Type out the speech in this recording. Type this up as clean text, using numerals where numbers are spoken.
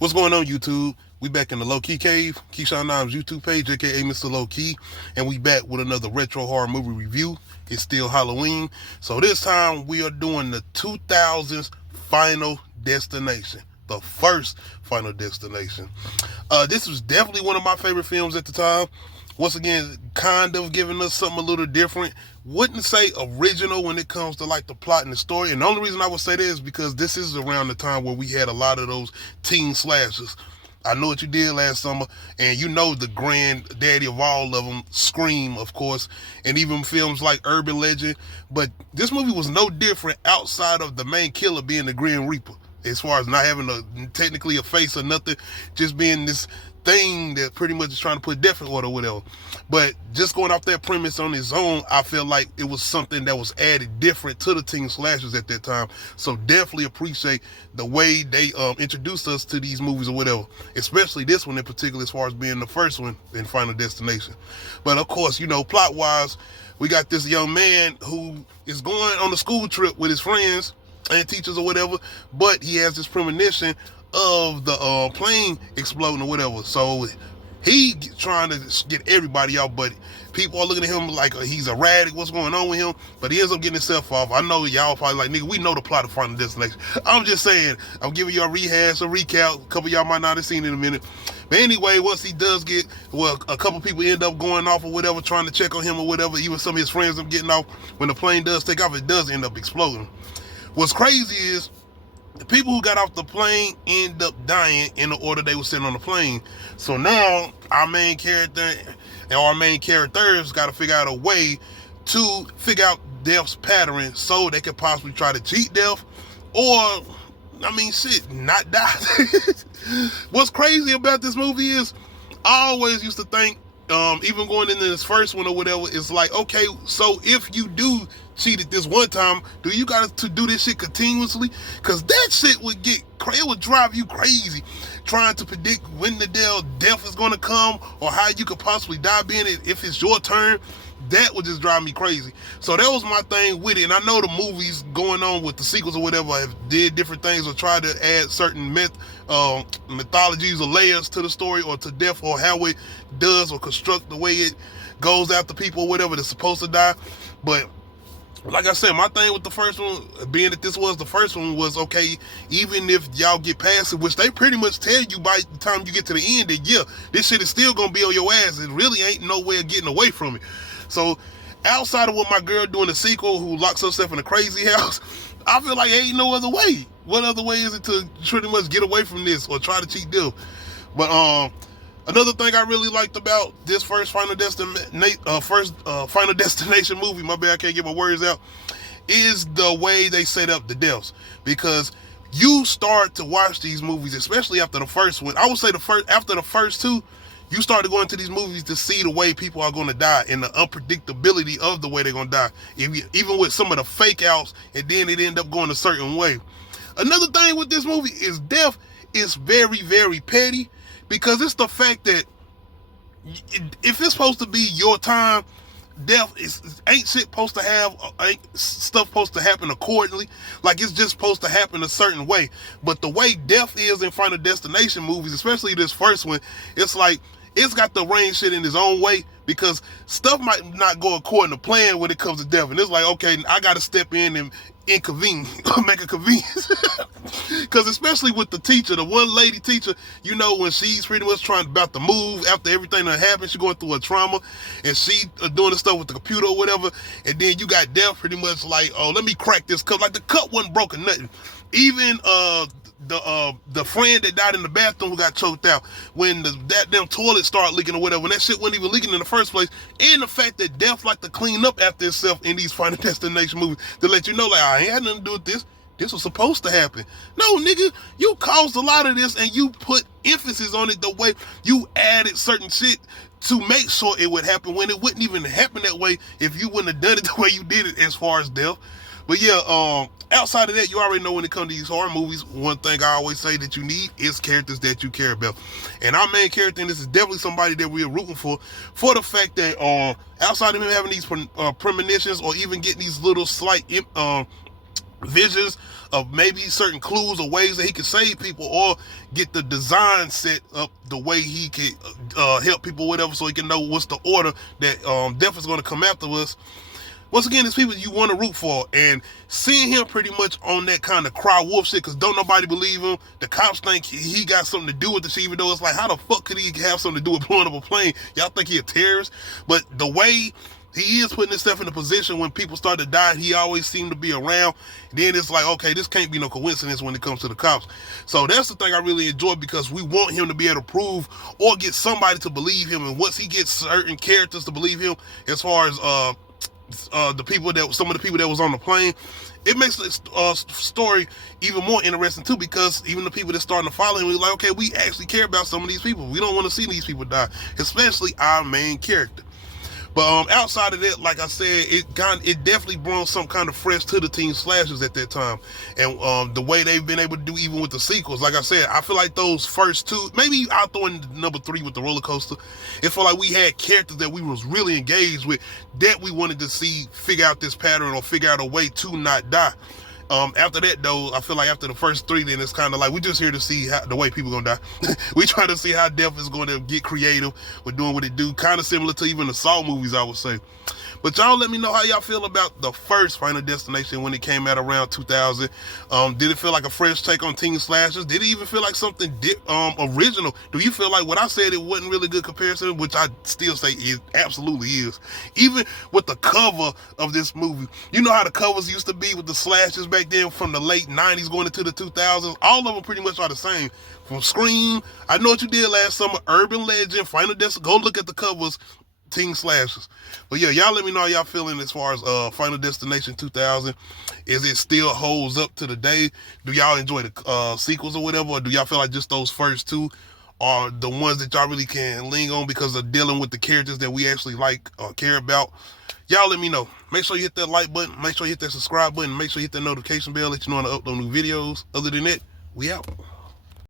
What's going on, YouTube? We back in the Low Key Cave, Keyshawn Nimes YouTube page, aka Mr. Low Key, and we back with another retro horror movie review. It's still Halloween, so this time we are doing the 2000s Final Destination, the first Final Destination. This was definitely one of my favorite films at the time. Once again, kind of giving us something a little different. Wouldn't say original when it comes to like the plot and the story. And the only reason I would say that is because this is around the time where we had a lot of those teen slashers. I Know What You Did Last Summer, and you know the granddaddy of all of them, Scream, of course, and even films like Urban Legend. But this movie was no different outside of the main killer being the Grim Reaper, as far as not having technically a face or nothing, just being this thing that pretty much is trying to put death in order or whatever. But just going off that premise on its own, I feel like it was something that was added different to the teen slashers at that time. So definitely appreciate the way they introduced us to these movies or whatever, especially this one in particular, as far as being the first one in Final Destination. But of course, you know, plot wise, we got this young man who is going on a school trip with his friends and teachers or whatever, but he has this premonition of the plane exploding or whatever. So he trying to get everybody out, but people are looking at him like he's erratic. What's going on with him? But he ends up getting himself off. I know y'all probably like, nigga, we know the plot of Final Destination. I'm just saying, I'm giving you a rehash, a recap. A couple of y'all might not have seen it in a minute. But anyway, once he does get, well, a couple people end up going off or whatever, trying to check on him or whatever. Even some of his friends are getting off. When the plane does take off, it does end up exploding. What's crazy is the people who got off the plane end up dying in the order they were sitting on the plane. So now our main character and our main characters got to figure out a way to figure out death's pattern so they could possibly try to cheat death or, I mean, shit, not die. What's crazy about this movie is I always used to think, even going into this first one or whatever, it's like, okay, so if you do cheat it this one time, do you got to do this shit continuously? Because that shit would it would drive you crazy trying to predict when the death is going to come or how you could possibly die being it if it's your turn. That would just drive me crazy. So that was my thing with it. And I know the movies going on with the sequels or whatever have did different things or tried to add certain mythologies or layers to the story or to death or how it does or construct the way it goes after people or whatever that's supposed to die. But like I said, my thing with the first one, being that this was the first one, was okay, even if y'all get past it, which they pretty much tell you by the time you get to the end, that yeah, this shit is still gonna be on your ass. It really ain't no way of getting away from it. So outside of what my girl doing the sequel, who locks herself in a crazy house, I feel like ain't no other way. What other way is it to pretty much get away from this or try to cheat death? But another thing I really liked about this first Final Destination movie, my bad, I can't get my words out, is the way they set up the deaths. Because you start to watch these movies, especially after the first one. I would say after the first two, you start to go into these movies to see the way people are going to die and the unpredictability of the way they're going to die. Even with some of the fake outs, and then it end up going a certain way. Another thing with this movie is death is very, very petty, because it's the fact that if it's supposed to be your time, death ain't stuff supposed to happen accordingly. Like, it's just supposed to happen a certain way. But the way death is in Final Destination movies, especially this first one, it's like it's got the rain shit in its own way, because stuff might not go according to plan when it comes to death. And it's like, okay, I got to step in and inconvene, make a convenience. Because especially with the teacher, the one lady teacher, you know, when she's pretty much about to move after everything that happened, she's going through a trauma, and she doing the stuff with the computer or whatever, and then you got death pretty much like, oh, let me crack this cup. Like, the cup wasn't broken, nothing. Even the friend that died in the bathroom who got choked out, when that damn toilet started leaking or whatever, when that shit wasn't even leaking in the first place. And the fact that death like to clean up after itself in these Final Destination movies to let you know, like, I ain't had nothing to do with this. This was supposed to happen. No, nigga, you caused a lot of this, and you put emphasis on it the way you added certain shit to make sure it would happen, when it wouldn't even happen that way if you wouldn't have done it the way you did it as far as death. But yeah, outside of that, you already know when it comes to these horror movies, one thing I always say that you need is characters that you care about. And our main character in this is definitely somebody that we are rooting for the fact that outside of him having these premonitions or even getting these little slight visions of maybe certain clues or ways that he can save people, or get the design set up the way he can help people, whatever, so he can know what's the order that death is going to come after us. Once again, it's people you want to root for, and seeing him pretty much on that kind of cry wolf shit, because don't nobody believe him. The cops think he got something to do with this, even though it's like, how the fuck could he have something to do with blowing up a plane? Y'all think he a terrorist? But the way he is putting himself in a position when people start to die, he always seemed to be around. Then it's like, okay, this can't be no coincidence when it comes to the cops. So that's the thing I really enjoy, because we want him to be able to prove or get somebody to believe him. And once he gets certain characters to believe him, as far as some of the people that was on the plane, it makes the story even more interesting too, because even the people that starting to follow him, we're like, okay, we actually care about some of these people. We don't want to see these people die, especially our main character. But outside of that, like I said, it definitely brought some kind of fresh to the teen slashers at that time, and the way they've been able to do even with the sequels. Like I said, I feel like those first two, maybe I'll throw in number 3 with the roller coaster. It felt like we had characters that we was really engaged with, that we wanted to see figure out this pattern or figure out a way to not die. After that, though, I feel like after the first 3, then it's kind of like we just here to see the way people gonna die. We try to see how death is going to get creative with doing what it do, kind of similar to even the Saw movies, I would say. But y'all let me know how y'all feel about the first Final Destination when it came out around 2000. Did it feel like a fresh take on teen slashers? Did it even feel like something original? Do you feel like what I said, it wasn't really good comparison, which I still say it absolutely is? Even with the cover of this movie, you know how the covers used to be with the slashers back then from the late 90s going into the 2000s? All of them pretty much are the same. From Scream, I Know What You Did Last Summer, Urban Legend, Final Destination, go look at the covers. Teen slashers. But yeah, y'all let me know how y'all feeling as far as Final Destination 2000. Is it still holds up to the day? Do y'all enjoy the sequels or whatever, or do y'all feel like just those first 2 are the ones that y'all really can lean on because of dealing with the characters that we actually like or care about? Y'all let me know. Make sure you hit that like button, make sure you hit that subscribe button, make sure you hit that notification bell, let you know when I upload new videos. Other than that, we out.